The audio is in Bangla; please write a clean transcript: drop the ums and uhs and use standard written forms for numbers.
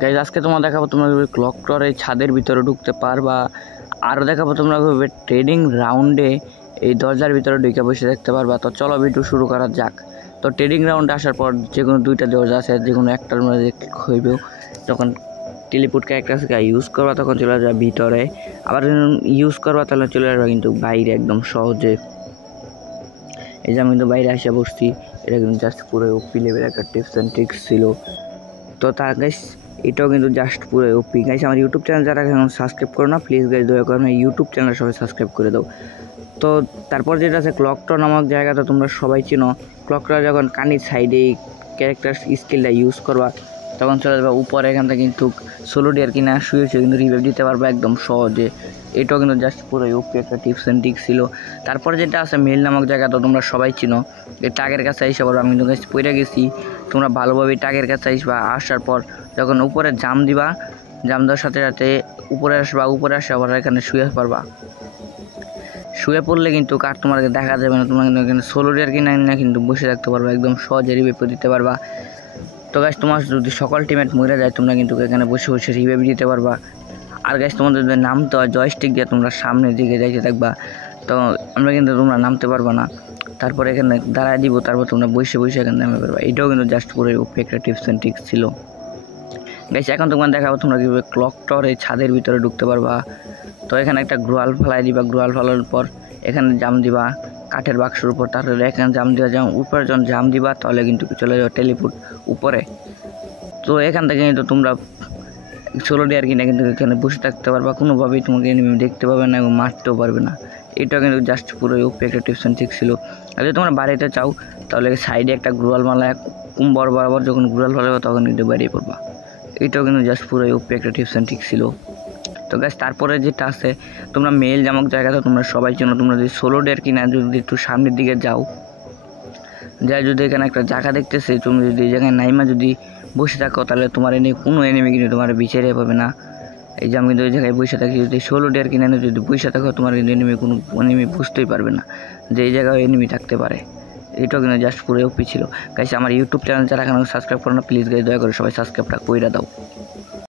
গাইজ আজকে তোমরা দেখাবো তোমরা ক্লক টাওয়ারে ছাদের ভিতরে ঢুকতে পারবা। আরও দেখাবো তোমরা ট্রেডিং রাউন্ডে এই দরজার ভিতরে ঢুকে বসে দেখতে পারবা। তো চলো ভিডিও শুরু করা যাক। তো ট্রেডিং রাউন্ডে আসার পর যে কোনো দুইটা দরজা আছে, যে কোনো একটার মধ্যে হইবেও। যখন টেলিপোর্ট ক্যারেক্টার থেকে ইউজ করবা তখন চলে যাবে ভিতরে, আবার ইউজ করবা তাহলে চলে যাবে কিন্তু বাইরে একদম সহজে। এই যে আমি কিন্তু বাইরে আসে বসছি, এটা কিন্তু জাস্ট পুরো ওপি লেভেল একটা টিপস অ্যান্ড ট্রিক্স ছিল। তো তার গাইস এটাও কিন্তু জাস্ট পুরো ওপি। গাইস আমার ইউটিউব চ্যানেল যারা এখন সাবস্ক্রাইব করো না, প্লিজ গাইস দয়া করে আমার ইউটিউব চ্যানেল সবাই সাবস্ক্রাইব করে দাও। তো তারপর যেটা আছে ক্লক টাওয়ার নামক জায়গাটা তোমরা সবাই চিনো। ক্লক টাওয়ার যখন কানির সাইডে ক্যারেক্টার স্কিলটা ইউজ করবা তখন চলে যাবে উপরে। এখান থেকে কিন্তু সোলো ডিয়ার কিনা শুয়ে কিন্তু রিভাইভ দিতে পারবে একদম সহজে। এটাও কিন্তু জাস্ট পুরো ওপি একটা টিপস অ্যান্ড ট্রিক্স ছিল। তারপরে যেটা আছে মেল নামক জায়গা, তো তোমরা সবাই চিনো। এই টাগের কাছে এসে পারবো, আমি কিন্তু গাইস পড়ে গেছি। তোমরা ভালোভাবে টাগের কাছে আসবা, আসার পর যখন উপরে জাম দিবা, জাম দেওয়ার সাথে সাথে উপরে আসবা, উপরে আসে আবার এখানে শুয়ে পারবা। শুয়ে পড়লে কিন্তু কার তোমাকে দেখা যাবে না, তোমরা কিন্তু এখানে সোলো ডিয়ার কিনা না কিন্তু বসে থাকতে পারবা, একদম সহজে রিভাইভ দিতে পারবা। তো গাইস তোমার যদি সকল টিমমেট মরে যায় তোমরা কিন্তু এখানে বসে বসে রিভাইভ দিতে পারবা। আর গাইস তোমাদের যদি নামতে হয় জয়স্টিক দিয়ে তোমরা সামনের দিকে যাইতে থাকবা, তো আমরা কিন্তু তোমরা নামতে পারবা না। তারপরে এখানে দাঁড়ায় দিব, তারপর তোমরা বসে বসে এখানে নামে পারবা। এটাও কিন্তু জাস্ট পুরো ওপি একটা টিপস অ্যান্ড ট্রিক্স ছিল। গাইস এখন তোমার দেখাবো তোমরা কীভাবে ক্লক টাওয়ারে ছাদের ভিতরে ঢুকতে পারবা। তো এখানে একটা গ্রোয়াল ফেলাই দিবা, গ্রোয়াল ফেলার পর এখানে জাম দিবা কাঠের বাক্সের উপর, তারপরে এখানে জাম দিবা, যেমন উপরে যখন জাম দিবা তাহলে কিন্তু চলে যাবে টেলিপোর্ট উপরে। তো এখান থেকে কিন্তু তোমরা সোলো ডিয়ার কিনা কিন্তু এখানে বসে থাকতে পারবা, কোনোভাবেই তোমাকে এনিমি দেখতে পাবে না এবং মারতেও পারবে না। এটাও কিন্তু জাস্ট পুরো ওপি একটা টিপস অ্যান্ড ট্রিক্স ছিল। আর যদি তোমরা বাড়িতে চাও তাহলে সাইডে একটা গ্রোয়াল মালা কুম্বর বরাবর যখন গ্রোয়াল ফেলাবে তখন কিন্তু বেরিয়ে পড়বা। এটাও কিন্তু জাস্ট পুরো ওপি একটা টিপস অ্যান্ড ট্রিক্স ছিল। তো গাইস তারপরে যেটা আছে তোমরা মেল জামক জায়গাটা তোমরা সবাই চেনো। তোমরা যদি সোলো ডিয়ার কিনা যদি একটু সামনের দিকে যাও, যাই যদি এখানে একটা জায়গা দেখতেছে, তুমি যদি এই জায়গায় নাইমা যদি বসে থাকো তাহলে তোমার কোনো এনিমি কিন্তু তোমার বিচারে পাবে না। এই যে আমি কিন্তু ওই জায়গায় বসে থাকি, যদি সোলো ডিয়ার কিনে যদি বসে থাকো তোমার কিন্তু কোনো এনিমি বুঝতেই পারবে না যে এই জায়গায় এনিমি থাকতে পারে। এটাও কিন্তু জাস্ট পুরো ওপি ছিল। গাইস আমার ইউটিউব চ্যানেল যারা এখন সাবস্ক্রাইব করো না, প্লিজ গাইস দয়া করে সবাই সাবস্ক্রাইবটা কইরা দাও।